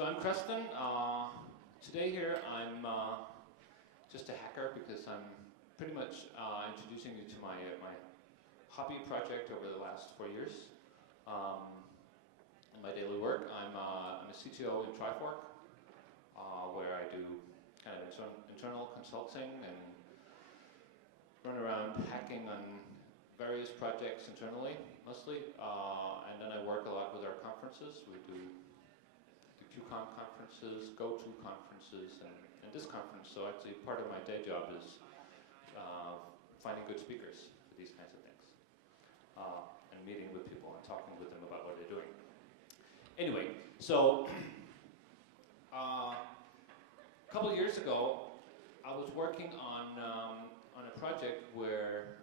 So I'm Kresten. Today here I'm just a hacker because I'm pretty much introducing you to my hobby project over the last 4 years. In my daily work, I'm a CTO in Trifork, where I do kind of internal consulting and run around hacking on various projects internally, mostly. And then I work a lot with our conferences. We do the QCon conferences, GoTo conferences, and this conference. So actually part of my day job is finding good speakers for these kinds of things. And meeting with people and talking with them about what they're doing. Anyway, so a couple of years ago, I was working on a project where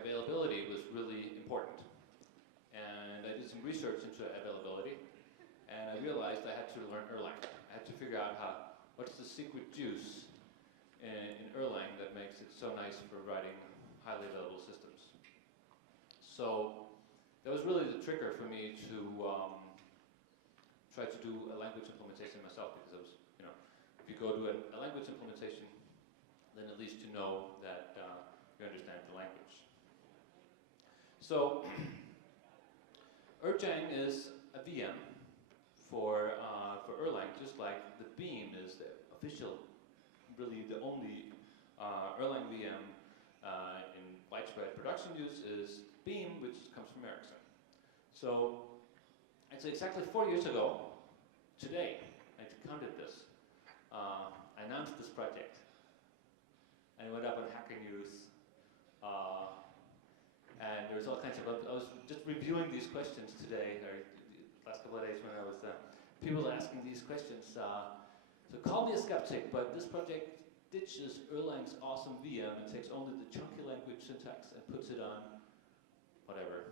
availability was really important. And I did some research into availability, and I realized I had to learn Erlang. I had to figure out what's the secret juice in Erlang that makes it so nice for writing highly available systems. So that was really the trigger for me to try to do a language implementation myself, because it was, if you go to a language implementation, then at least you know that you understand the language. So Erjang is a VM for Erlang, just like the Beam is the official, really the only Erlang VM in widespread production use is Beam, which comes from Ericsson. So it's exactly 4 years ago, today, I counted this, I announced this project. And it went up on Hacker News. And there was all kinds of, I was just reviewing these questions today, or the last couple of days when I was, people asking these questions. So call me a skeptic, but this project ditches Erlang's awesome VM and takes only the chunky language syntax and puts it on whatever.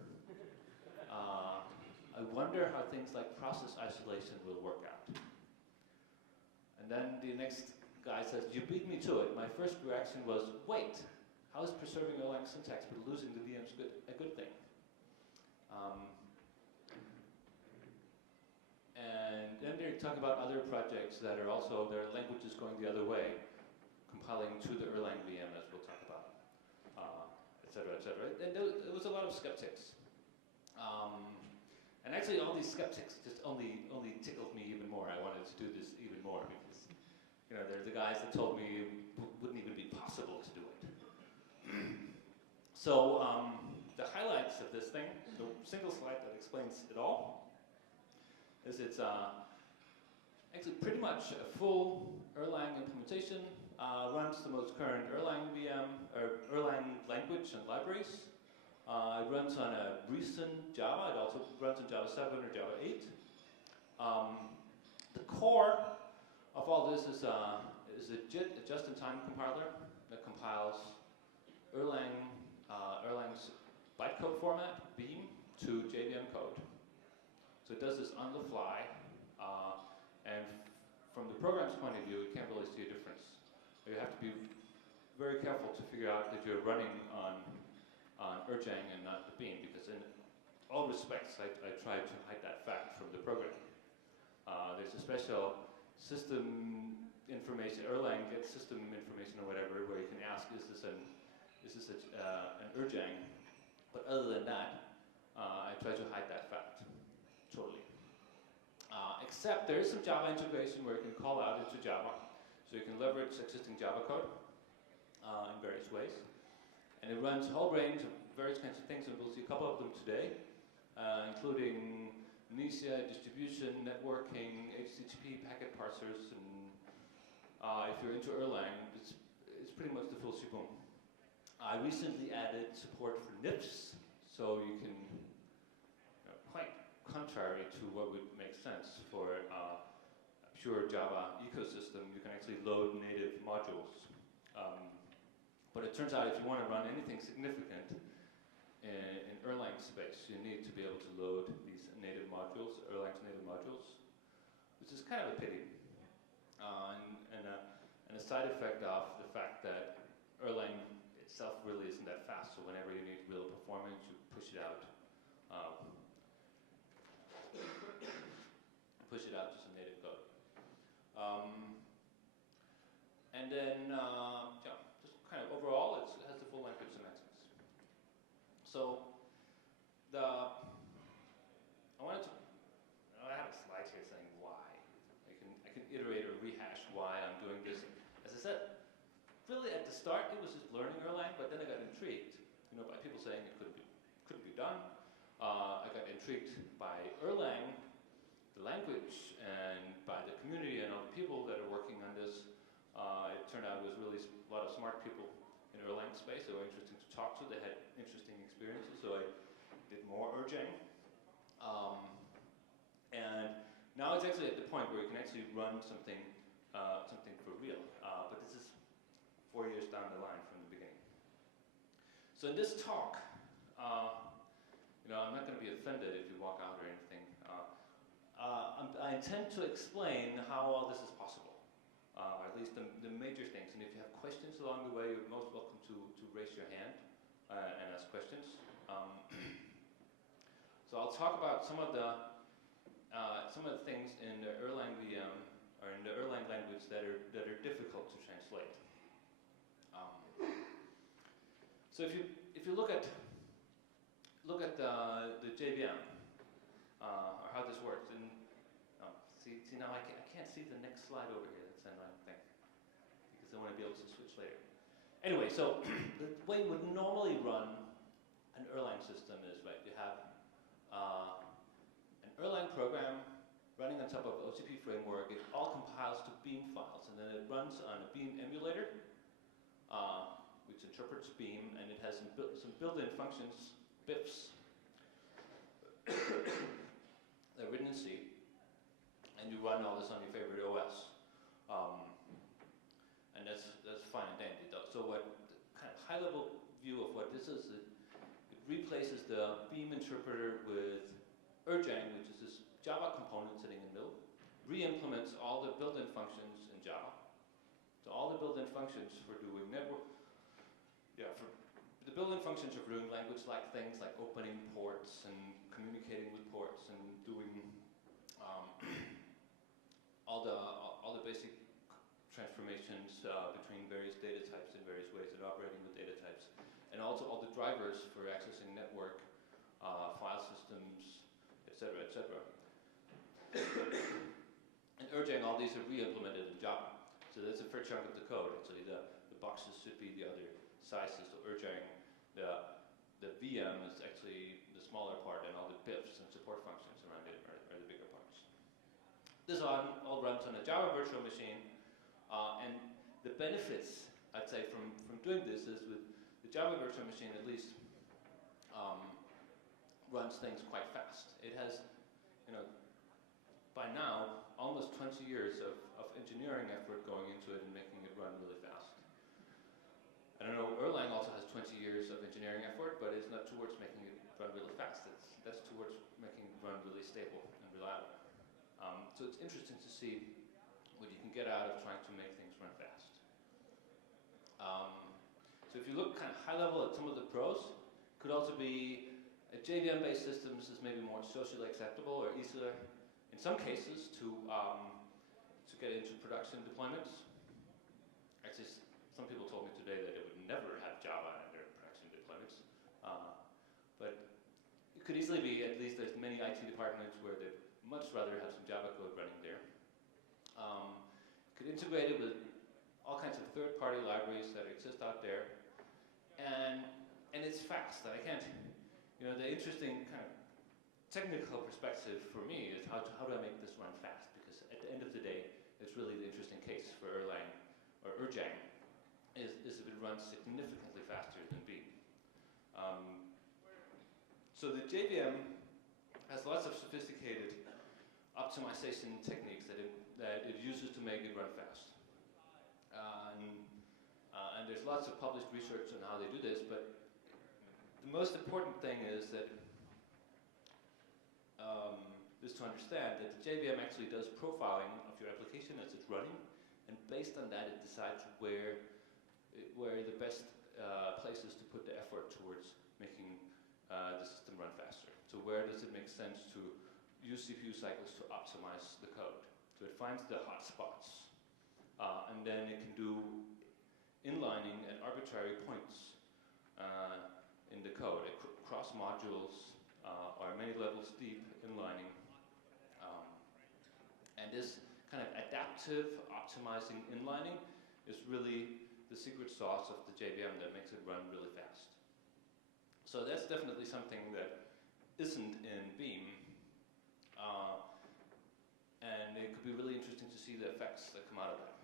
I wonder how things like process isolation will work out. And then the next guy says, you beat me to it. My first reaction was, wait, how is preserving Erlang syntax but losing the VMs a good thing? And then they talk about other projects that are also, their languages going the other way, compiling to the Erlang VM, as we'll talk about, et cetera, et cetera. And there was a lot of skeptics. And actually all these skeptics just only tickled me even more. I wanted to do this even more because, they're the guys that told me it wouldn't even be possible to do it. So the highlights of this thing, the single slide that explains it all, is it's actually pretty much a full Erlang implementation, runs the most current Erlang VM, or Erlang language and libraries. It runs on a recent Java. It also runs in Java 7 or Java 8. The core of all this is a just-in-time compiler that compiles Erlang's bytecode format, Beam, to JVM code. So it does this on the fly, and from the program's point of view, it can't really see a difference. You have to be very careful to figure out that you're running on Erjang and not the Beam, because in all respects, I tried to hide that fact from the program. There's a special system information, Erlang gets system information or whatever, where you can ask, is this an Erjang? But other than that, I try to hide that fact, totally. Except there is some Java integration where you can call out into Java, so you can leverage existing Java code in various ways. And it runs a whole range of various kinds of things, and we'll see a couple of them today, including Amnesia, distribution, networking, HTTP packet parsers, and if you're into Erlang, it's pretty much the full shaboom. I recently added support for NIPs, so you can, quite contrary to what would make sense for a pure Java ecosystem, you can actually load native modules. But it turns out if you want to run anything significant in Erlang space, you need to be able to load these native modules, Erlang's native modules, which is kind of a pity. And a side effect of the fact that Erlang itself really isn't that fast, so whenever you need real performance, you push it out. And then, yeah, just kind of overall, it has the full language semantics. So, I have a slide here saying why. I can iterate or rehash why I'm doing this. As I said, really at the start it was just learning Erlang, but then I got intrigued, by people saying it couldn't be done. I got intrigued by Erlang, the language, and by the community and all the people that are working on this. It turned out it was really a lot of smart people in Erlang space. They were interesting to talk to. They had interesting experiences, so I did more Erjang. And now it's actually at the point where you can actually run something for real. But this is 4 years down the line from the beginning. So in this talk, I'm not going to be offended if you walk out or anything. I intend to explain how all this is possible, at least the major things. And if you have questions along the way, you're most welcome to raise your hand and ask questions. So I'll talk about some of the things in the Erlang VM or in the Erlang language that are difficult to translate. So if you look at the JVM or how this works, and see now I can't see the next slide over here. That's another thing because I want to be able to switch later. Anyway, so the way you would normally run an Erlang system is, right, you have an Erlang program running on top of OCP framework. It all compiles to Beam files, and then it runs on a Beam emulator, which interprets Beam, and it has some built-in functions, BIFs, they're written in C, and you run all this on your favorite OS. And that's fine and dandy, though. So what kind of high-level view of what this is, it replaces the Beam interpreter with Erjang, which is this Java component sitting in the middle, re-implements all the built-in functions in Java. So all the built-in functions for doing network, for the built-in functions are for doing language-like things like opening ports and communicating with ports and doing all the basic transformations between various data types in various ways and operating with data types, and also all the drivers for accessing network, file systems, etc., etc. And Erjang, all these are re-implemented in Java. So that's a fair chunk of the code. Actually, the boxes should be the other sizes. So Erjang, the VM is actually the smaller part, and all the BIFs and support functions around it are the bigger parts. This all runs on a Java virtual machine, and the benefits, I'd say, from doing this is with the Java virtual machine, at least, runs things quite fast. It has, by now, almost 20 years of engineering effort going into it and making it run really fast. I don't know, Erlang also has 20 years of engineering effort, but it's not towards making it run really fast. That's towards making it run really stable and reliable. So it's interesting to see what you can get out of trying to make things run fast. So if you look kind of high level at some of the pros, could also be JVM-based systems is maybe more socially acceptable or easier in some cases to get into production deployments. Actually, some people told me today that they would never have Java in their production deployments. But it could easily be, at least there's many IT departments where they'd much rather have some Java code running there. Could integrate it with all kinds of third-party libraries that exist out there. And it's fast. I can't, the interesting kind of technical perspective for me is how do I make this run fast? Because at the end of the day, it's really the interesting case for Erlang or Erjang is if it runs significantly faster than Beam. So the JVM has lots of sophisticated optimization techniques that it uses to make it run fast. And there's lots of published research on how they do this, but the most important thing is that is to understand that the JVM actually does profiling of your application as it's running, and based on that, it decides where the best places to put the effort towards making the system run faster. So where does it make sense to use CPU cycles to optimize the code? So it finds the hot spots. and then it can do inlining at arbitrary points in the code, across modules, or many levels deep inlining. And this kind of adaptive optimizing inlining is really the secret sauce of the JVM that makes it run really fast. So that's definitely something that isn't in Beam. And it could be really interesting to see the effects that come out of that.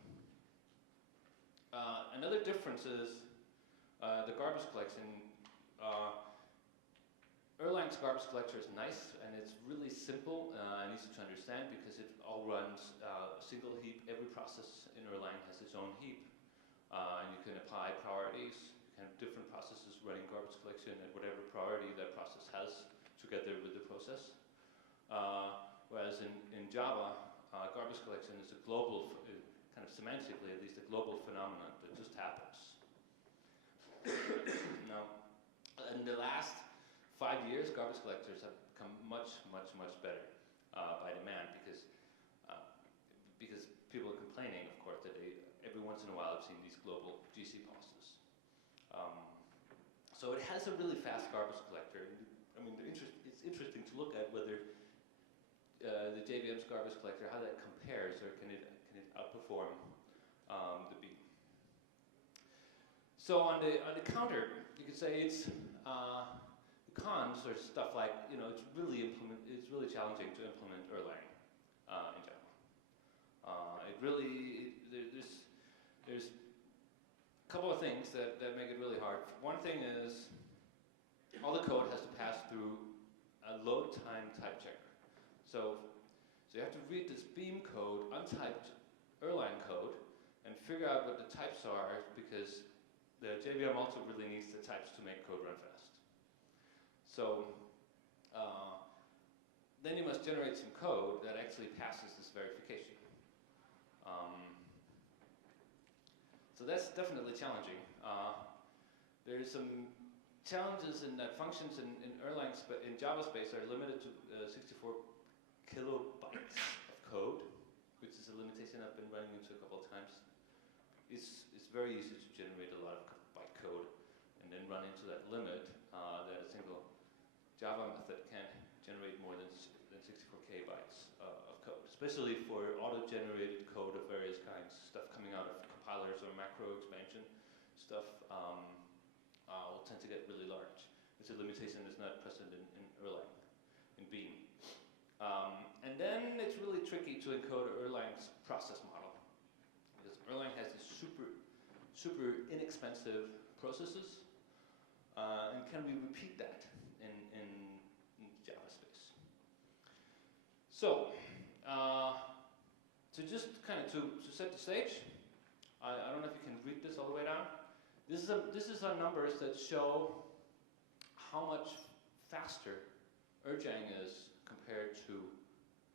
Another difference is the garbage collection. Erlang's garbage collector is nice, and it's really simple and easy to understand because it all runs a single heap. Every process in Erlang has its own heap. And you can apply priorities. You can have different processes running garbage collection at whatever priority that process has together with the process. Whereas in Java, garbage collection is a global, kind of semantically at least, a global phenomenon that just happens. Now, in the last 5 years, garbage collectors have become much, much, much better by demand because people are complaining, of course, that every once in a while I've seen these global GC pauses. So it has a really fast garbage collector. I mean, it's interesting to look at whether the JVM's garbage collector, how that compares, or can it outperform the Beam. So on the counter, you could say it's the cons are stuff like, you know, it's really challenging to implement Erlang in Java. There's a couple of things that make it really hard. One thing is all the code has to pass through a load time type checker. So you have to read this Beam code, untyped Erlang code, and figure out what the types are, because the JVM also really needs the types to make code run fast. So then you must generate some code that actually passes this verification. So that's definitely challenging. There's some challenges in that functions in Erlang, in Java space are limited to 64 kilobytes of code, which is a limitation I've been running into a couple of times. It's very easy to generate a lot of byte code and then run into that limit that a single Java method can't generate more than 64K bytes of code, especially for auto-generated code of various kinds, stuff coming out of compilers or macro expansion stuff will tend to get really large. It's a limitation that's not present in Erlang, in Beam. And then it's really tricky to encode Erlang's process model, because Erlang has these super inexpensive processes, and can we repeat that in Java space? So, just kind of to set the stage, I don't know if you can read this all the way down. This is our numbers that show how much faster Erjang is compared to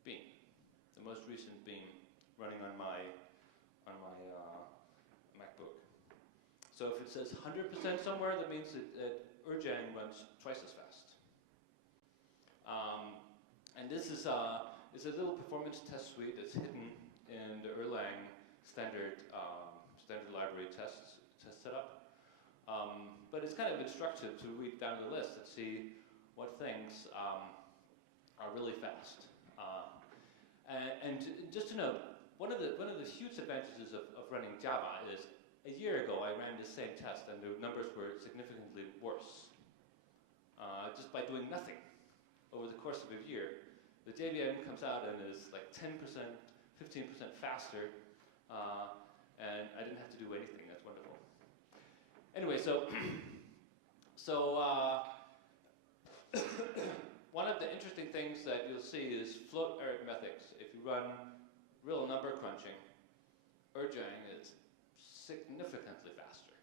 Beam, the most recent Beam running on my MacBook. So if it says 100% somewhere, that means that Erjang runs twice as fast. And this is a little performance test suite that's hidden in the Erlang standard library test setup. But it's kind of instructive to read down the list and see what things are really fast. And just to note, one of the huge advantages of running Java is a year ago I ran this same test and the numbers were significantly worse. Just by doing nothing over the course of a year, the JVM comes out and is like 10%, 15% faster, and I didn't have to do anything. That's wonderful. Anyway, so one of the interesting things that you'll see is float arithmetics. If you run real number crunching, Erjang is significantly faster.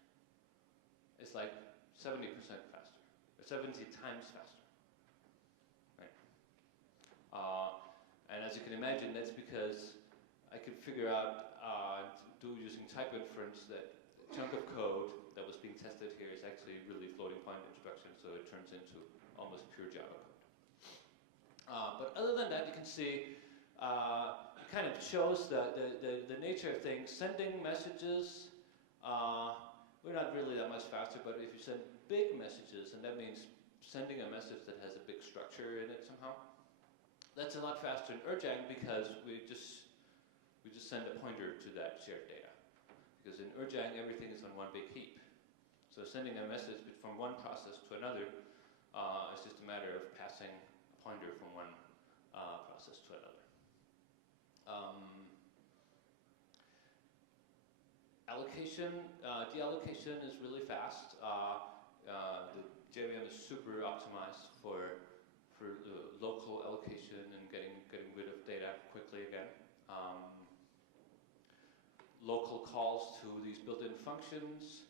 It's like 70% faster, or 70 times faster. Right? And as you can imagine, that's because I could figure out, using type inference, that a chunk of code that was being tested here is actually really floating point introduction, so it turns into almost pure Java code. But other than that, you can see, you kind of shows the nature of things. Sending messages, we're not really that much faster, but if you send big messages, and that means sending a message that has a big structure in it somehow, that's a lot faster in Erjang because we just send a pointer to that shared data. Because in Erjang, everything is on one big heap. So sending a message from one process to another is just a matter of passing a pointer from one process to another. Allocation, deallocation is really fast. The JVM is super optimized for local allocation and getting rid of data quickly again. Local calls to these built-in functions,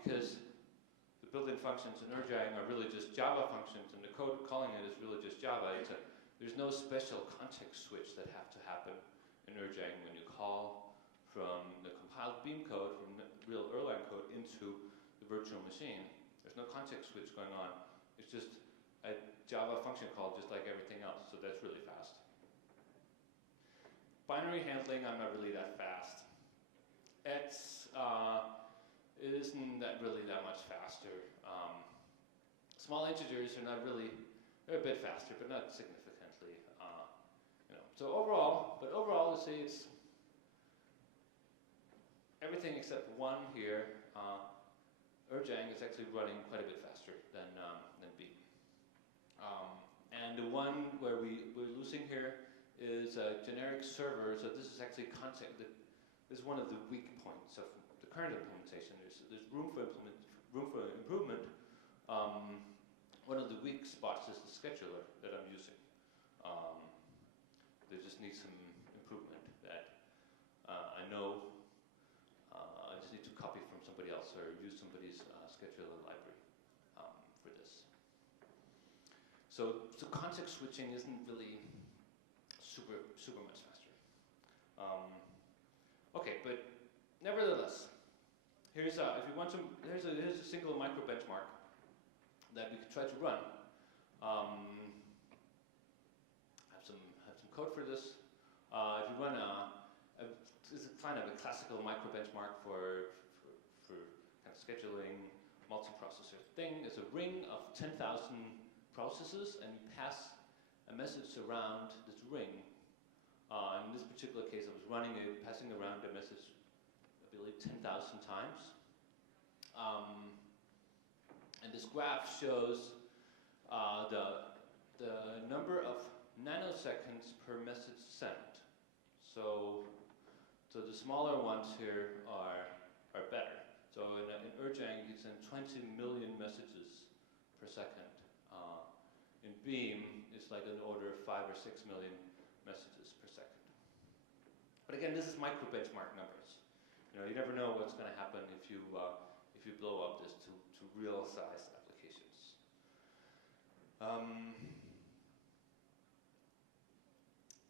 because the built-in functions in Erjang are really just Java functions, and the code calling it is really just Java. There's no special context switch that have to happen in Erjang when you call from the compiled Beam code, from the real Erlang code, into the virtual machine. There's no context switch going on. It's just a Java function call just like everything else, so that's really fast. Binary handling, I'm not really that fast. It isn't really that much faster. Small integers are not really, they're a bit faster, but not significantly. So overall, let's say it's everything except one here. Erjang is actually running quite a bit faster than Beam. And the one where we're losing here is a generic server. So this is actually context. This is one of the weak points of the current implementation. There's room for improvement. One of the weak spots is the scheduler that I'm using. There just needs some improvement that I know. I just need to copy from somebody else or use somebody's scheduler library for this. So context switching isn't really super much faster. Okay, but nevertheless, here's if you want here's a single micro benchmark that we could try to run. Have some code for this. If you run this is kind of a classical micro benchmark for kind of scheduling multiprocessor thing. It's a ring of 10,000 processes, and you pass a message around this ring. In this particular case, I was running it, passing around the message, I believe, 10,000 times. And this graph shows the number of nanoseconds per message sent. So the smaller ones here are better. So in Erjang, you can send 20 million messages per second. In Beam, it's like an order of 5 or 6 million messages per second. But again, this is micro benchmark numbers. You never know what's going to happen if you blow up this to real size applications.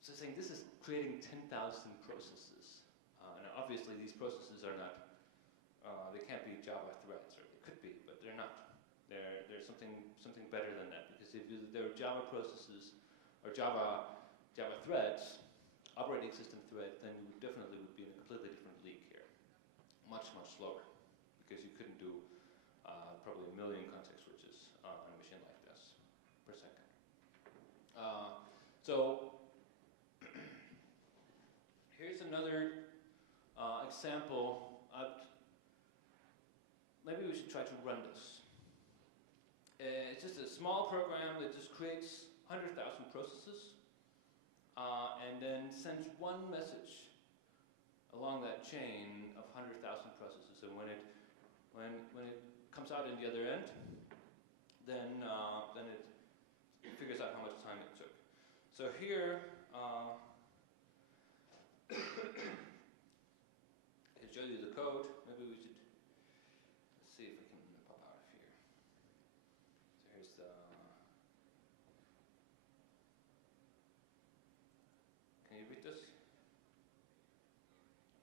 So saying this is creating 10,000 processes. And obviously these processes are not, they can't be Java threads, or they could be, but they're not. They're something better than that, because if they're Java processes or Java threads, operating system threads, then you definitely would be in a completely different league here. Much slower, because you couldn't do probably 1 million context switches on a machine like this per second. So here's another example. Maybe we should try to run this. It's just a small program that just creates 100,000 processes and then sends one message along that chain of 100,000 processes. And when it comes out in the other end, then it figures out how much time it took. So here, I can show you the code. Maybe we should see if we can pop out of here. So here's the. Can you read this?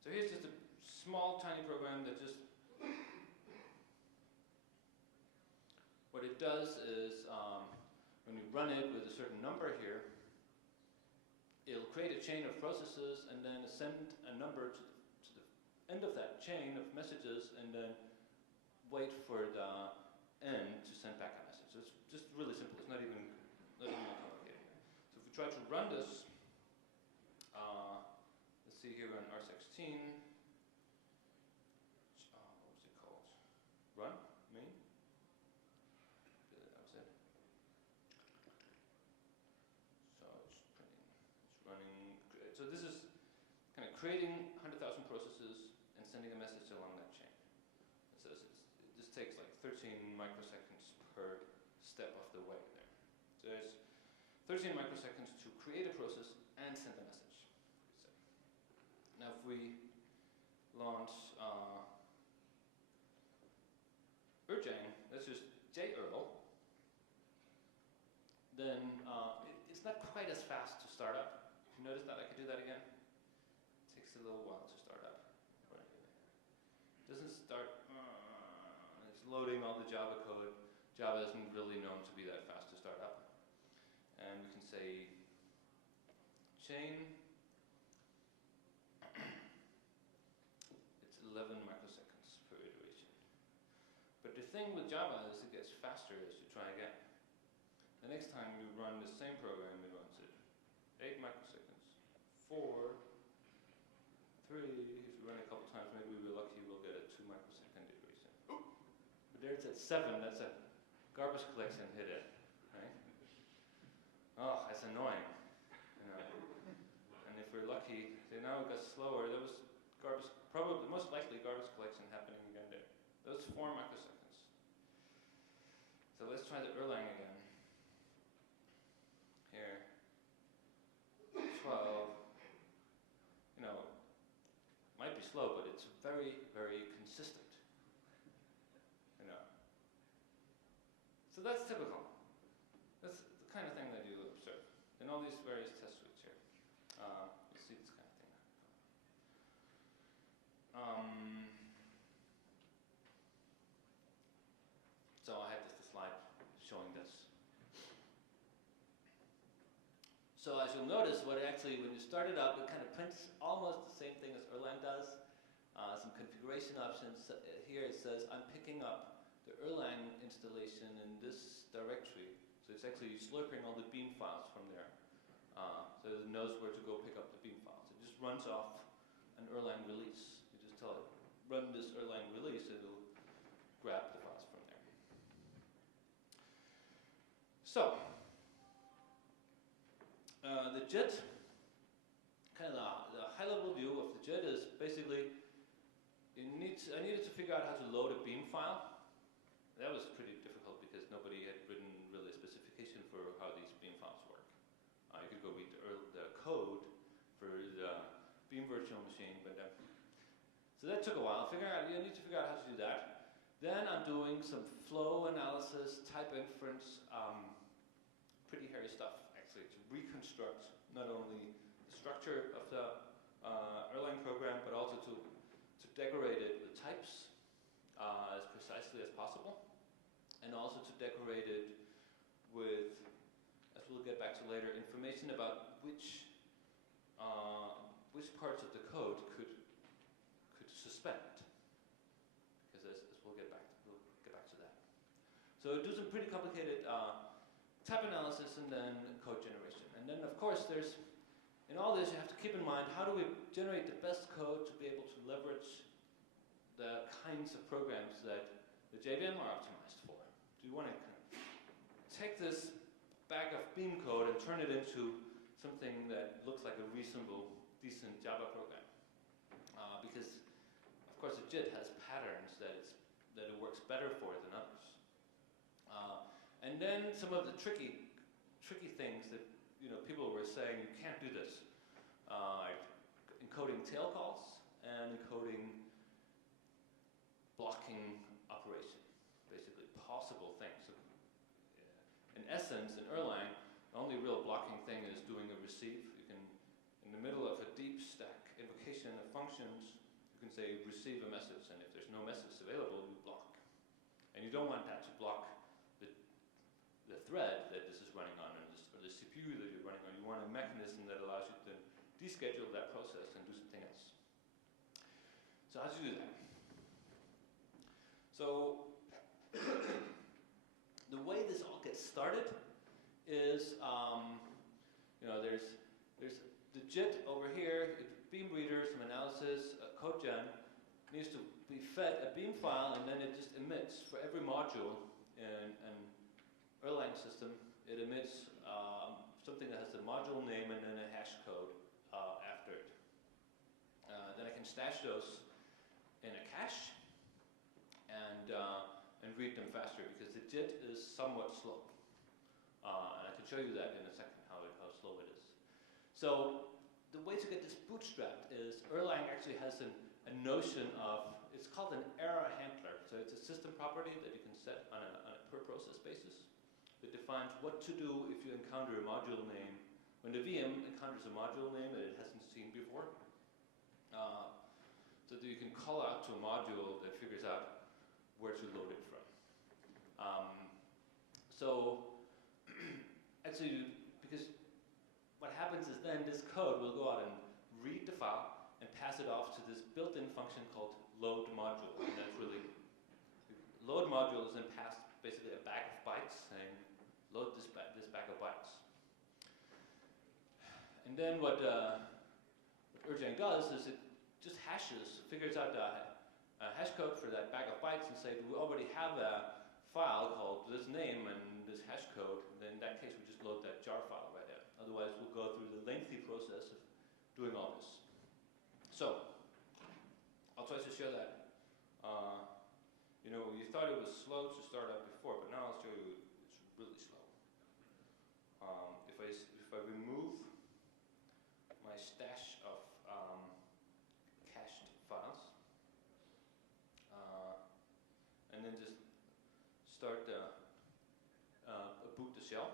So here's just a small, tiny program that just. What it does is, when you run it with a certain number here, it'll create a chain of processes and then send a number to the end of that chain of messages and then wait for the end to send back a message. So it's just really simple. It's not even complicated. So if we try to run this, let's see here on R16. What was it called? Run main. That was it. So it's printing. It's running. So this is kind of creating 100,000 processes and sending a message along that chain. It says this takes like 13 microseconds per step of the way there. So there's 13 microseconds to create a process and send a message. Now if we launch Erjang, that's just jerl, then it's not quite as fast to start up. If you notice that, I could do that again. It takes a little while to start up. It doesn't start, it's loading all the Java code. Java isn't really known to be that fast to start up. And we can say chain, it's 11 microseconds per iteration. But the thing with Java is it gets faster as you try again. The next time you run the same program, it runs it 8 microseconds, 4, 3, if you run it a couple times, maybe we're lucky we'll get a 2 microsecond iteration. But there it's at 7, that's a garbage collection hit it, right? Oh, that's annoying. You know. And if we're lucky, say now it got slower, there was garbage, probably, most likely garbage collection happening again there. That was 4 microseconds. So let's try the Erlang again. Here, 12. You know, might be slow, but it's very, very consistent. You know. So that's typical. That's the kind of thing that you observe in all these various test suites here. You see this kind of thing. So I have just a slide showing this. So as you'll notice, what actually, when you start it up, it kind of prints almost the same thing as Erlang does. Some configuration options. Here it says, I'm picking up the Erlang installation in this directory. So it's actually slurping all the beam files from there. So it knows where to go pick up the beam files. It just runs off an Erlang release. You just tell it, run this Erlang release, it'll grab the files from there. So, the JIT, kind of the high-level view of the JIT is basically, I needed to figure out how to load a beam file. That was pretty difficult because nobody had written really a specification for how these beam files work. You could go read the code for the Beam virtual machine, but so that took a while. You need to figure out how to do that. Then I'm doing some flow analysis, type inference, pretty hairy stuff actually, to reconstruct not only the structure of the Erlang program, but also to decorate it with types as precisely as possible, and also to decorate it with, as we'll get back to later, information about which parts of the code could suspend, because as we'll get back to that. So do some pretty complicated type analysis and then code generation, and then of course there's, in all this you have to keep in mind, how do we generate the best code to be able to leverage the kinds of programs that the JVM are optimized for? Do you want to take this bag of Beam code and turn it into something that looks like a reasonable, decent Java program? Because, of course, the JIT has patterns that it works better for than others. And then some of the tricky things that people were saying, you can't do this, like encoding tail calls and encoding blocking operation, basically possible things. So, in essence, in Erlang, the only real blocking thing is doing a receive. You can, in the middle of a deep stack invocation of functions, you can say receive a message, and if there's no message available, you block. And you don't want that to block the thread that this is running on, or the CPU that you're running on. You want a mechanism that allows you deschedule that process and do something else. So how do you do that? So the way this all gets started is, there's the JIT over here, beam reader, some analysis, code gen, needs to be fed a beam file, and then it just emits for every module in an Erlang system. It emits something that has the module name and then a hash code after it. Then I can stash those in a cache and read them faster because the JIT is somewhat slow. And I can show you that in a second, how slow it is. So the way to get this bootstrapped is Erlang actually has a notion of, it's called an error handler. So it's a system property that you can set on a per process basis. It defines what to do if you encounter a module name. When the VM encounters a module name that it hasn't seen before, so that you can call out to a module that figures out where to load it from. Actually, because what happens is then this code will go out and read the file and pass it off to this built-in function called load module. And that's really, load module is then passed basically a bag of bytes saying, load this bag of bytes. And then what Erjang does is it just hashes, figures out a hash code for that bag of bytes and say, we already have a file called this name and this hash code. And then in that case, we just load that jar file right there. Otherwise, we'll go through the lengthy process of doing all this. So, I'll try to show that. You thought it was slow to start up before, but now I'll show you it's really slow. If I remove my stash of cached files, and then just start boot the shell,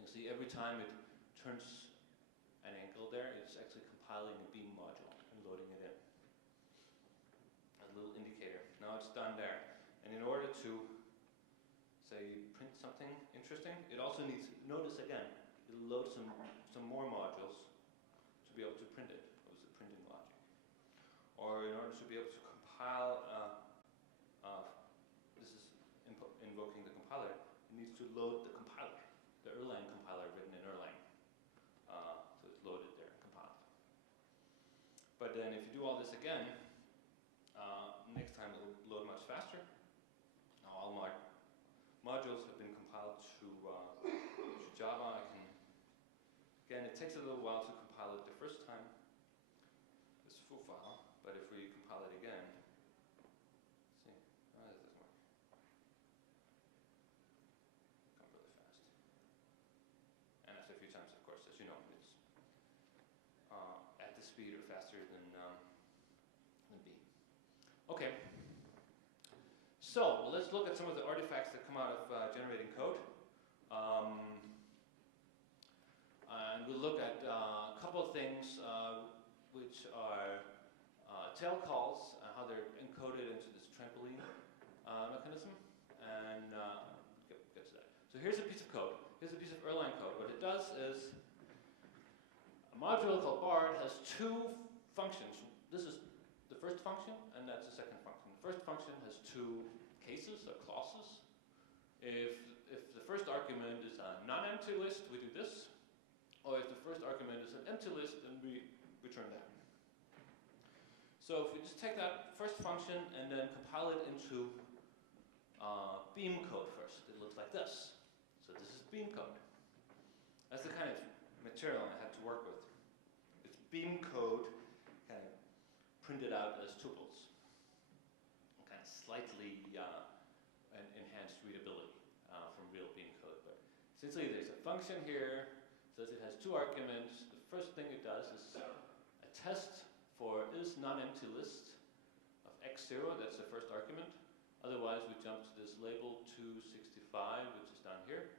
and see every time it turns an ankle there, it's actually compiling a beam module and loading it in. A little indicator. Now it's done there. And in order to, say, print something interesting, it also needs, notice again, it'll load some more modules to be able to print it. It was the printing logic. Or in order to be able to compile, this is invoking the compiler, it needs to load the compiler, the Erlang compiler written in Erlang. So it's loaded there and compiled. But then if you do all this again, next time it'll load much faster. Now all my modules have been compiled to Java. Again, it takes a little while to compile it the first time, this full file, but if we compile it again, see, that doesn't work. Come really fast. And after a few times, of course, as you know, it's at the speed or faster than B. Okay. So let's look at some of the artifacts that come out of generating code. And we'll look at a couple of things which are tail calls, how they're encoded into this trampoline mechanism, and get to that. So here's a piece of code. Here's a piece of Erlang code. What it does is a module called Bard has two functions. This is the first function, and that's the second function. The first function has two cases or clauses. If the first argument is a non-empty list, we do this. Or if the first argument is an empty list, then we return that. So if we just take that first function and then compile it into beam code first, it looks like this. So this is beam code. That's the kind of material I had to work with. It's beam code kind of printed out as tuples. Kind of slightly enhanced readability from real beam code. But essentially there's a function here. Says it has two arguments. The first thing it does is a test for is non-empty list of x0, that's the first argument. Otherwise we jump to this label 265, which is down here.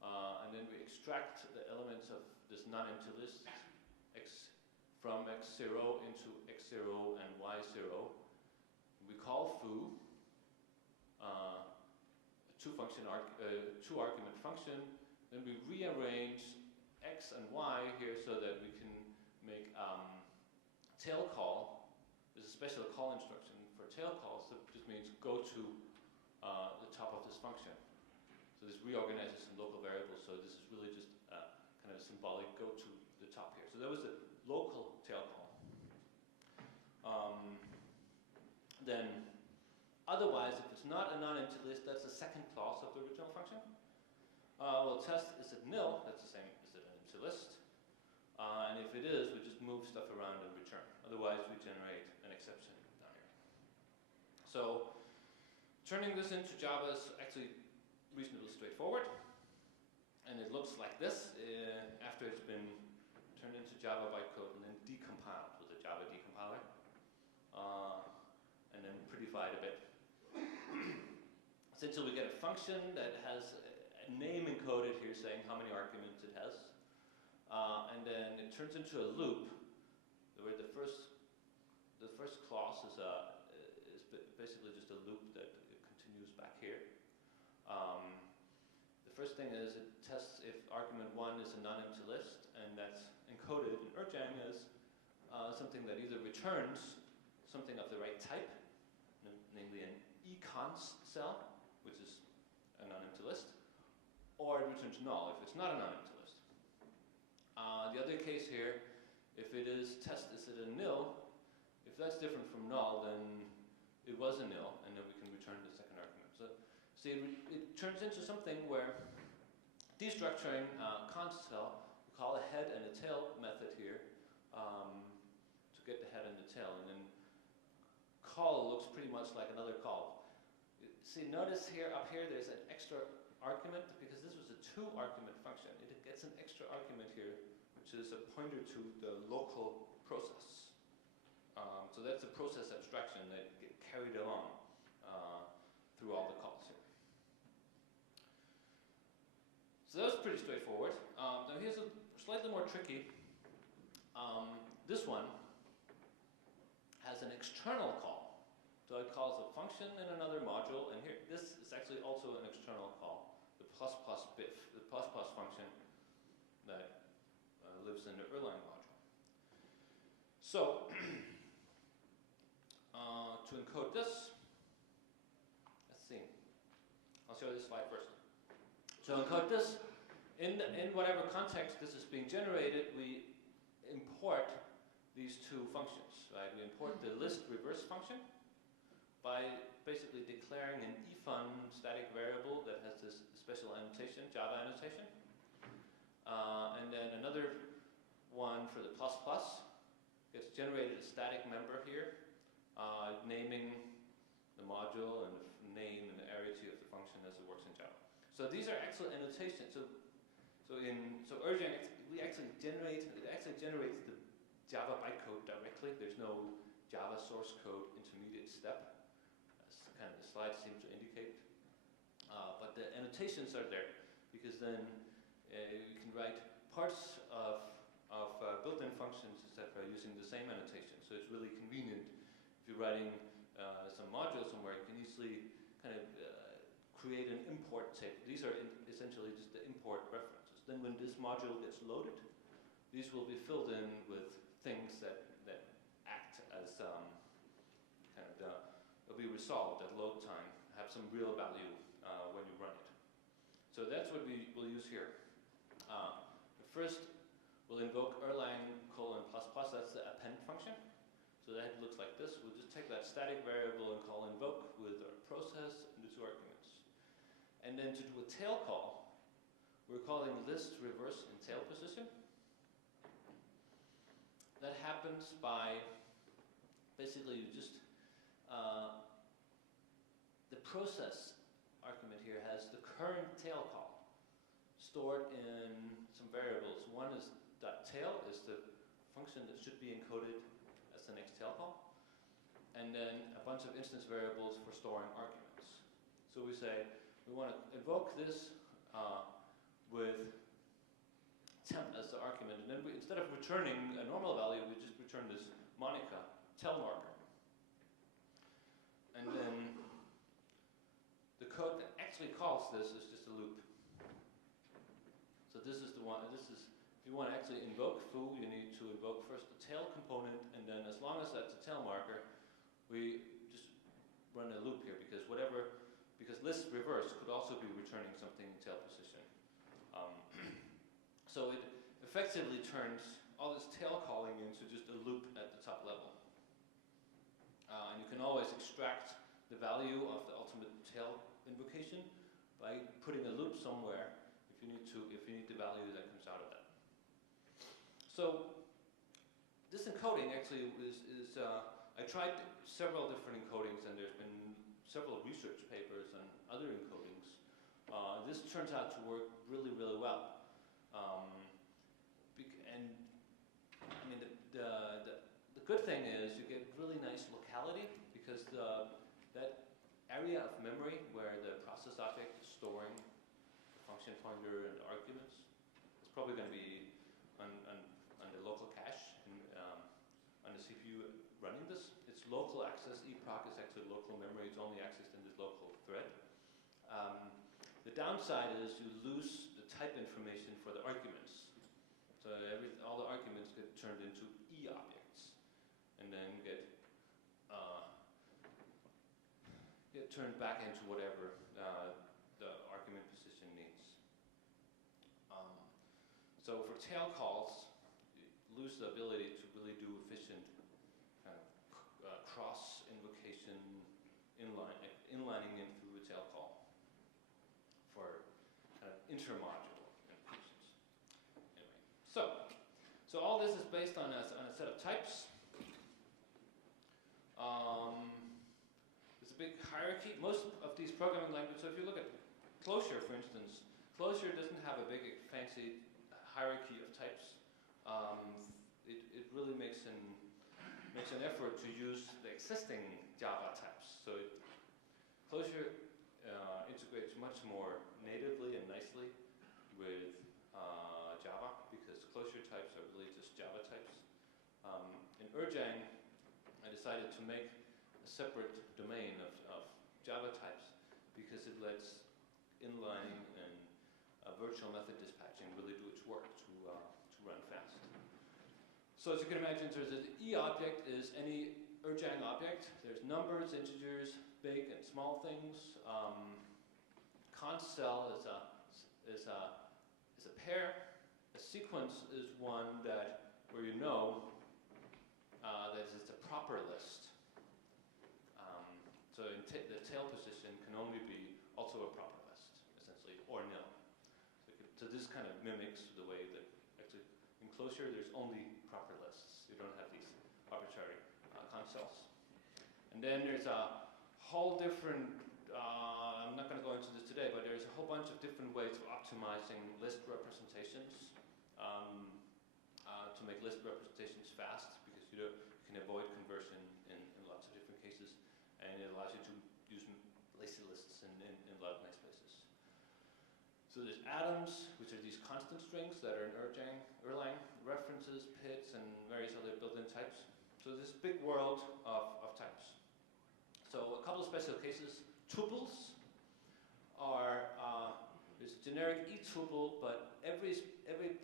And then we extract the elements of this non-empty list from x0 into x0 and y0. We call foo, a two-argument function. Then we rearrange x and y here so that we can make tail call. There's a special call instruction for tail calls that just means go to the top of this function. So this reorganizes some local variables, so this is really just kind of a symbolic go to the top here. So that was the local tail call. Then otherwise, if it's not a non-empty list, that's the second clause of the original function. We'll test, is it nil? That's the same, is it an empty list? And if it is, we just move stuff around and return. Otherwise, we generate an exception down here. So turning this into Java is actually reasonably straightforward. And it looks like this after it's been turned into Java bytecode and then decompiled with a Java decompiler. And then prettified a bit. Essentially, we get a function that has a name encoded here saying how many arguments it has. And then it turns into a loop where the first clause is basically just a loop that continues back here. The first thing is it tests if argument 1 is a non-empty list, and that's encoded in Erjang as something that either returns something of the right type, namely an econst cell, which is a non-empty list, or it returns null if it's not a non-empty list. The other case here, if it is test, is it a nil? If that's different from null, then it was a nil, and then we can return the second argument. So see, it turns into something where destructuring const cell, we call a head and a tail method here to get the head and the tail, and then call looks pretty much like another call. See, notice here, up here, there's an extra argument, because this was a 2-argument function. It gets an extra argument here, which is a pointer to the local process. So that's the process abstraction that get carried along through all the calls here. So that was pretty straightforward. Now here's a slightly more tricky. This one has an external call. So it calls a function in another module, and here, this is actually also an external call, the ++ biff, the ++ function that lives in the Erlang module. So, to encode this, let's see. I'll show you this slide first. To encode this, in whatever context this is being generated, we import these two functions, right? We import the list reverse function by basically declaring an efun static variable that has this special annotation, Java annotation. And then another one for the ++ gets generated a static member here, naming the module and the name and the arity of the function as it works in Java. So these are actual annotations. So Erjang, it actually generates the Java bytecode directly. There's no Java source code intermediate step, as kind of the slides seem to indicate. But the annotations are there, because then you can write parts of built-in functions, etc., using the same annotation. So it's really convenient if you're writing some module somewhere. You can easily kind of create an import table. These are essentially just the import references. Then when this module gets loaded, these will be filled in with things that act as they'll be resolved at load time, have some real value when you run it. So that's what we will use here. First, we'll invoke Erlang : ++, that's the append function. So that looks like this. We'll just take that static variable and call invoke with our process and the 2 arguments. And then to do a tail call, we're calling list reverse in tail position. That happens by basically you just the process argument here has the current tail call stored in some variables. One is .tail, is the function that should be encoded as the next tail call, and then a bunch of instance variables for storing arguments. So we say we want to invoke this with temp as the argument, and then instead of returning a normal value, we just return this Monica tail marker. And then the code that actually calls this is just a loop. So this is the one. This is, if you you want to actually invoke foo, you need to invoke first the tail component, and then as long as that's a tail marker, we just run a loop here, because list reverse could also be returning something in tail position. So it effectively turns all this tail calling into just a loop at the top level. And you can always extract the value of the ultimate tail invocation by putting a loop somewhere if you need the value that comes out of that. So this encoding actually is I tried several different encodings, and there's been several research papers on other encodings. This turns out to work really, really well. And I mean, the good thing is you get really nice locality, because that area of memory where the process object is storing the function pointer and the arguments is probably going to be on the local cache and on the CPU running this. It's local access. eproc is actually local memory. It's only accessed in this local thread. The downside is you lose the type information for the arguments. So all the arguments get turned into E objects, and then get turned back into whatever the argument position needs. So for tail calls, you lose the ability to really do efficient kind of cross invocation inlining in through a tail call for kind of intermodule invocations. Anyway, so all this is based on a set of types. There's a big hierarchy. Most of these programming languages, so if you look at Clojure, for instance, Clojure doesn't have a big fancy hierarchy of types. It really makes an effort to use the existing Java types. So Clojure integrates much more natively and nicely with Java, because Clojure types are really just Java types. In Erjang, I decided to make a separate domain of Java types, because it lets inlining and virtual method dispatching really do its work to run fast. So as you can imagine, there's an E object is any Erjang object. There's numbers, integers, big and small things. Const cell is a pair. A sequence is one where you know that it's a proper list. So the tail position can only be also a proper list, essentially, or nil. So this kind of mimics the way that actually in Clojure there's only proper lists. You don't have these arbitrary const cells. And then there's a whole different, I'm not going to go into this today, but there's a whole bunch of different ways of optimizing list representations to make list representations fast, because you can avoid conversion in lots of different cases, and it allows you to use lazy lists in a lot of nice places. So there's atoms, which are these constant strings that are in Erlang, references, pits, and various other built-in types. So this big world of types. So a couple of special cases. Tuples are, there's a generic e-tuple, but every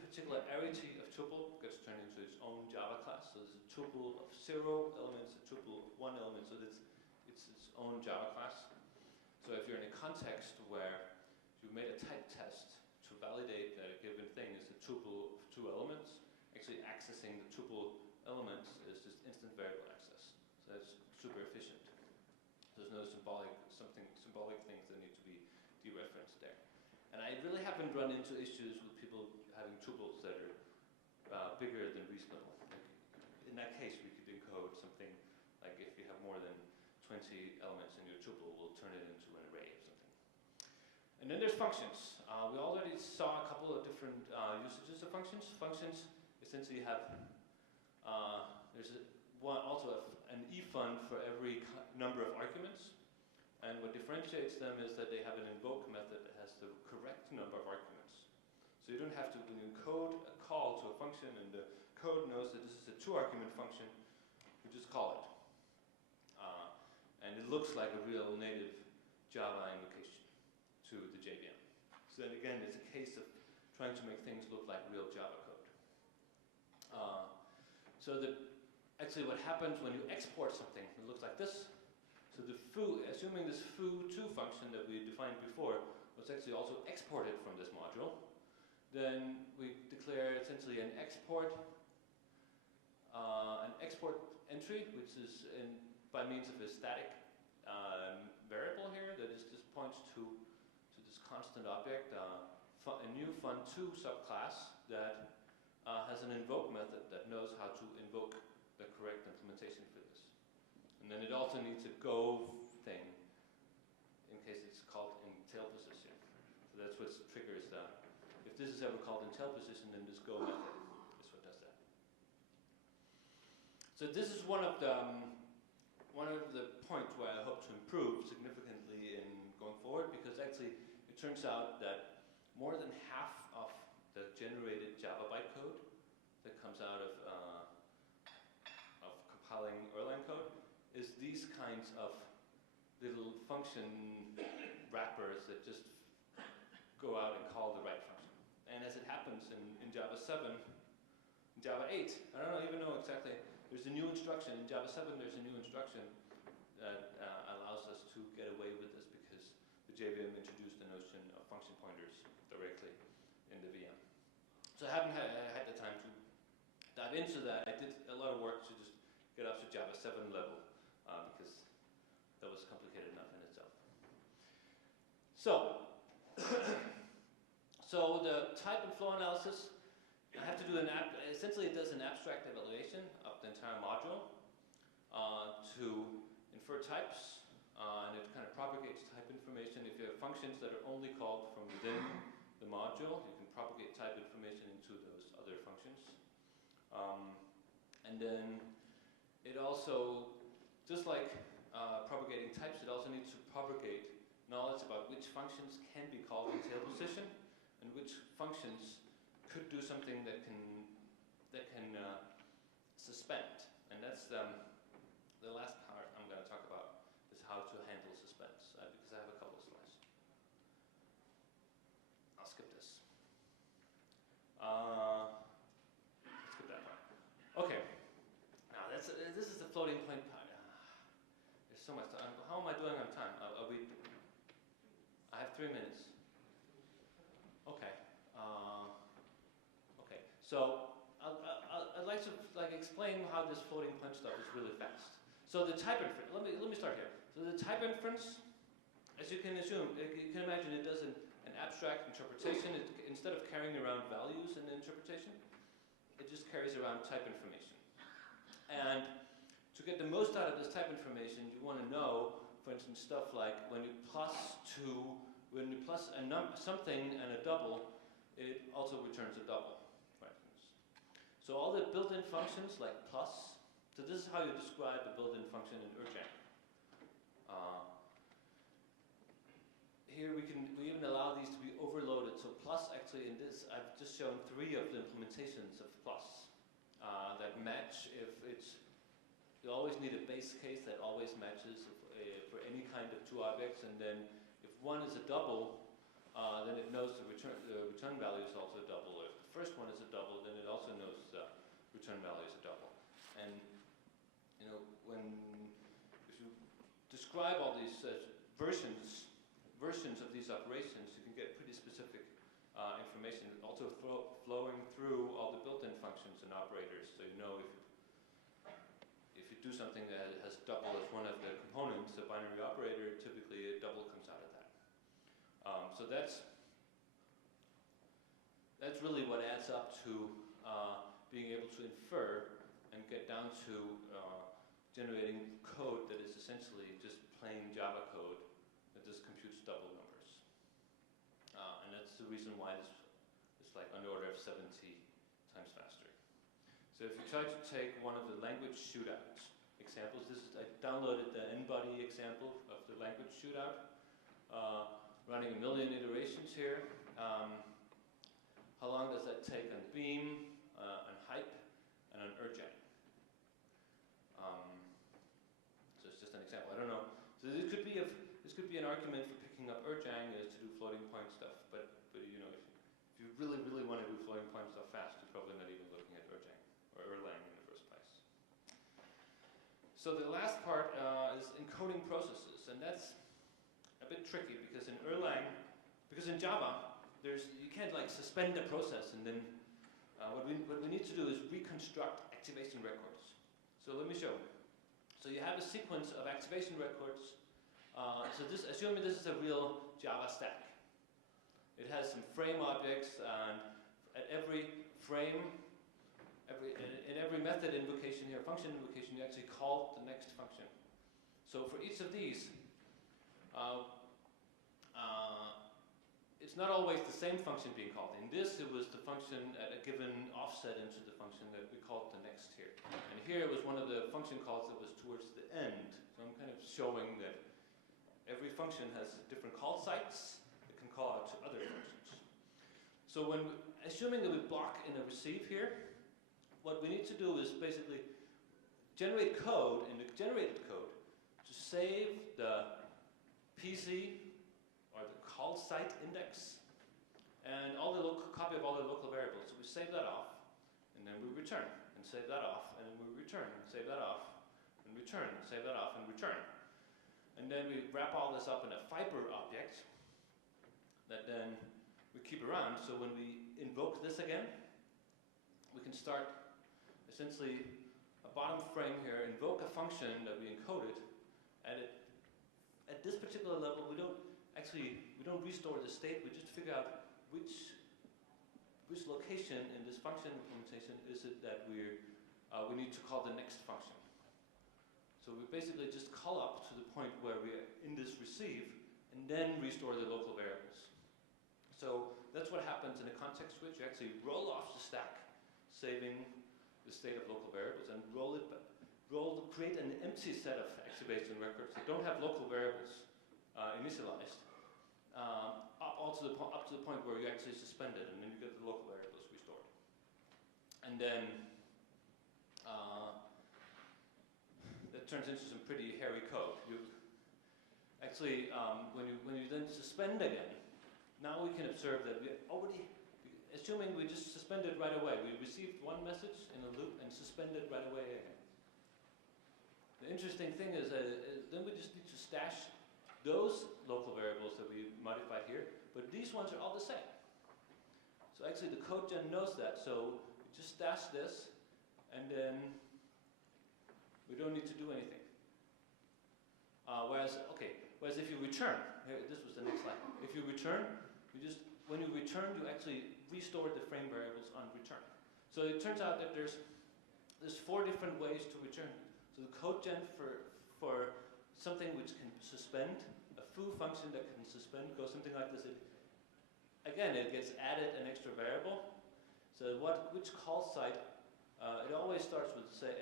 particular arity of tuple gets turned into its own Java class. So there's a tuple of 0 elements, a tuple of 1 element, so it's its own Java class. So if you're in a context where you made a type test to validate that a given thing is a tuple of 2 elements, actually accessing the tuple elements is just instant variable access. So that's super efficient. There's no symbolic things that need to be dereferenced there. And I really haven't run into issues with people having tuples that are bigger than reasonable. Like in that case, we could encode something like if you have more than 20 elements in your tuple, we'll turn it into an array or something. And then there's functions. We already saw a couple of different usages of functions. Functions essentially have, there's also an e-fun for every number of arguments. And what differentiates them is that they have an invoke method that has the correct number of arguments. So you don't have to, when you encode a call to a function and the code knows that this is a 2-argument function, you just call it. And it looks like a real native Java invocation to the JVM. So then again, it's a case of trying to make things look like real Java code. So actually what happens when you export something, it looks like this. So the foo, assuming this foo2 function that we defined before was actually also exported from this module, then we declare essentially an export entry, which is by means of a static variable here that is just points to this constant object, a new fun2 subclass that has an invoke method that knows how to invoke the correct implementation for this. And then it also needs a go thing in case it's called in tail position. So that's what triggers that. If this is ever called in tail position, then this go method is what does that. So this is one of the points where I hope to improve significantly in going forward, because actually it turns out that more than half of the generated Java bytecode that comes out of compiling Erlang code is these kinds of little function wrappers that just go out and call the right function. And as it happens in Java 7, in Java 8, I don't even know exactly, there's a new instruction. In Java 7 there's a new instruction that allows us to get away with this because the JVM introduced the notion of function pointers directly in the VM. So I haven't had the time to dive into that. I did a lot of work to just get up to Java 7 level because that was complicated enough in itself. So, so the type and flow analysis, I have to do essentially it does an abstract evaluation of the entire module to infer types, and it kind of propagates type information. If you have functions that are only called from within the module, you can propagate type information into those other functions. And then it also, just like propagating types, it also needs to propagate knowledge about which functions can be called in tail position and which functions could do something that can suspend. And that's the last part I'm going to talk about, is how to handle suspense, because I have a couple of slides. I'll skip this. Skip that part. Okay. Now this is the floating point part. There's so much time. How am I doing on time? I have 3 minutes. Okay. Okay. So I'd like to explain how this floating point stuff is really fast. So the type inference. Let me start here. So the type inference, as you can assume, you can imagine, it does an abstract interpretation. Instead of carrying around values in the interpretation, it just carries around type information. And to get the most out of this type information, you want to know, for instance, stuff like when you plus something and a double, it also returns a double, for instance. So all the built-in functions like plus, so this is how you describe a built-in function in Erjang. Here we even allow these to be overloaded. So plus, actually in this, I've just shown 3 of the implementations of plus that match if it's, you always need a base case that always matches for any kind of 2 objects, and then if one is a double, then it knows the return value is also a double. If the first one is a double, then it also knows the return value is a double. And you know, if you describe all these versions of these operations, you can get pretty specific information. Also flowing through all the built-in functions and operators, so you know if you do something that has double as one of the components, the binary operator, typically a double comes out of that. So that's really what adds up to being able to infer and get down to generating code that is essentially just plain Java code that just computes double numbers. And that's the reason why this is like on the order of 70 times faster. So if you try to take one of the language shootouts examples, I downloaded the NBody example of the language shootout, running 1 million iterations here. How long does that take on Beam, on Hype, and on Erjang? So it's just an example. I don't know. So this could be an argument for picking up Erjang is to do floating point stuff. But you know, if you really want to do floating point stuff fast, you're probably not even looking at Erjang or Erlang in the first place. So the last part is encoding processes, and that's a bit tricky because in Erlang, because in Java, you can't like suspend a process and then what we need to do is reconstruct activation records. So let me show. So you have a sequence of activation records. So assuming this is a real Java stack. It has some frame objects, and at every frame, in every method invocation here, function invocation, you actually call the next function. So for each of these, it's not always the same function being called. In this, it was the function at a given offset into the function that we called the next here. And here it was one of the function calls that was towards the end. So I'm kind of showing that every function has different call sites that can call out to other functions. So assuming that we block in a receive here, what we need to do is basically generate code in the generated code to save the PC or the call site index and all the copy of all the local variables. So we save that off, and then we return, and save that off, and then we return, and save that off, and return, and save that off, and return. And then we wrap all this up in a fiber object that then we keep around. So when we invoke this again, we can start essentially a bottom frame here, invoke a function that we encoded, and at this particular level, we don't restore the state. We just figure out which location in this function implementation is it that we need to call the next function. So we basically just call up to the point where we're in this receive, and then restore the local variables. So that's what happens in a context switch. You actually roll off the stack, saving the state of local variables, and create an empty set of activation records that don't have local variables initialized, up to the point where you actually suspend it, and then you get the local variables restored. And then that turns into some pretty hairy code. You actually, when you then suspend again, now we can observe that we already, assuming we just suspended right away, we received one message in a loop and suspended right away again. The interesting thing is then we just need to stash those local variables that we modified here, but these ones are all the same. So actually the code gen knows that, so we just stash this, and then we don't need to do anything. Whereas if you return, here, this was the next slide. If you return, when you return, you actually restore the frame variables on return. So it turns out that there's 4 different ways to return. So the code gen for something which can suspend, a foo function that can suspend goes something like this. It gets added an extra variable. So which call site, it always starts with say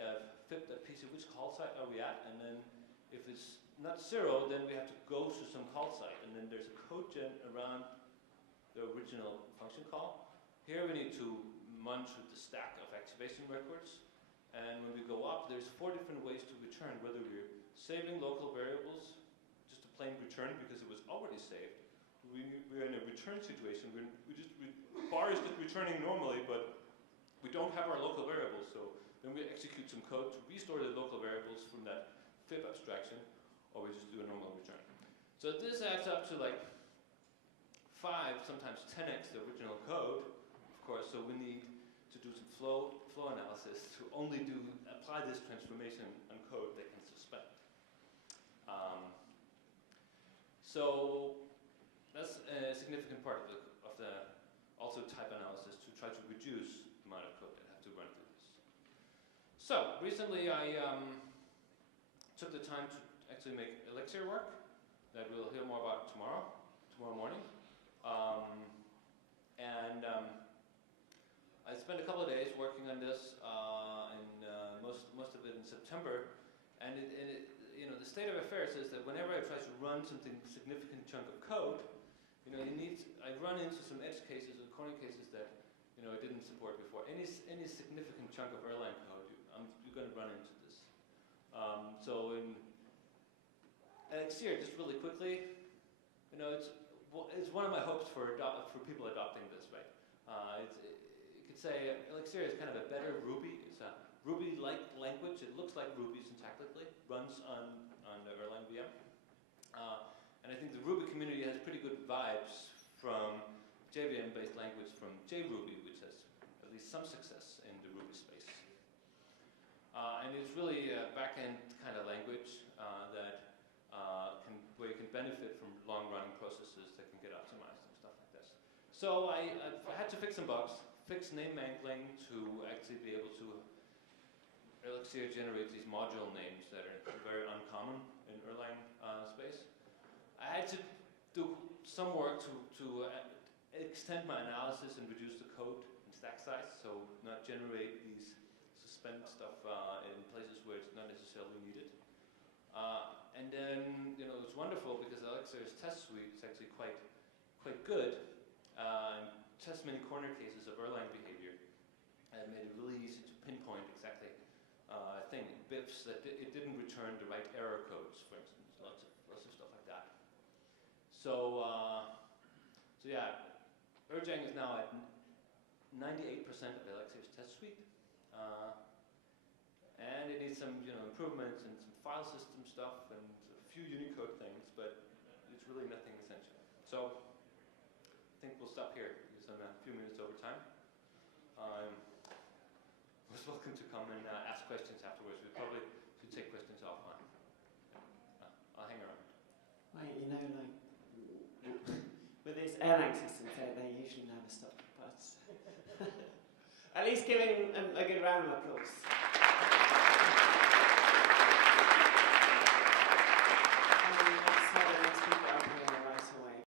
fib.pc, which call site are we at? And then if it's not 0, then we have to go to some call site. And then there's a code gen around the original function call. Here we need to munch with the stack of activation records. And when we go up, there's 4 different ways to return, whether we're saving local variables, just a plain return because it was already saved. We're in a return situation. Bar is just returning normally, but we don't have our local variables. So then we execute some code to restore the local variables from that fib abstraction, or we just do a normal return. So this adds up to like 5, sometimes 10x the original code, of course. So we need to do some flow analysis to only apply this transformation on code that can suspend. So that's a significant part of the also type analysis to try to reduce the amount of code that have to run through this. So recently I took the time to actually make Elixir work that we'll hear more about tomorrow morning. I spent a couple of days working on this, most of it in September, and the state of affairs is that whenever I try to run something significant chunk of code, I run into some edge cases or corner cases that it didn't support before. Any significant chunk of Erlang code, you're going to run into this. So in Elixir, just really quickly, it's one of my hopes for people adopting this, right? You could say Elixir is kind of a better Ruby. It's a Ruby-like language. It looks like Ruby syntactically, runs on the Erlang VM. And I think the Ruby community has pretty good vibes from JVM-based language from JRuby, which has at least some success in the Ruby space. And it's really a back-end kind of language where you can benefit from long-running processes that can get optimized and stuff like this. So I had to fix some bugs, fix name mangling to actually be able to Elixir generates these module names that are very uncommon in Erlang space. I had to do some work to extend my analysis and reduce the code and stack size, so not generate these suspend stuff in places where it's not necessarily needed. And then, it was wonderful because Elixir's test suite is actually quite good. Tests many corner cases of Erlang behavior and made it really easy to pinpoint exactly bits that it didn't return the right error codes, for instance, lots of stuff like that. So yeah, Erjang is now at 98% of Elixir's test suite, and it needs some improvements and some file system stuff and a few Unicode things, but it's really nothing essential. So I think we'll stop here because I'm a few minutes over time. Most welcome to come and ask questions afterwards. We probably should take questions offline. I'll hang around. Right, with these Erlang systems, they usually never stop, but at least giving a good round of applause.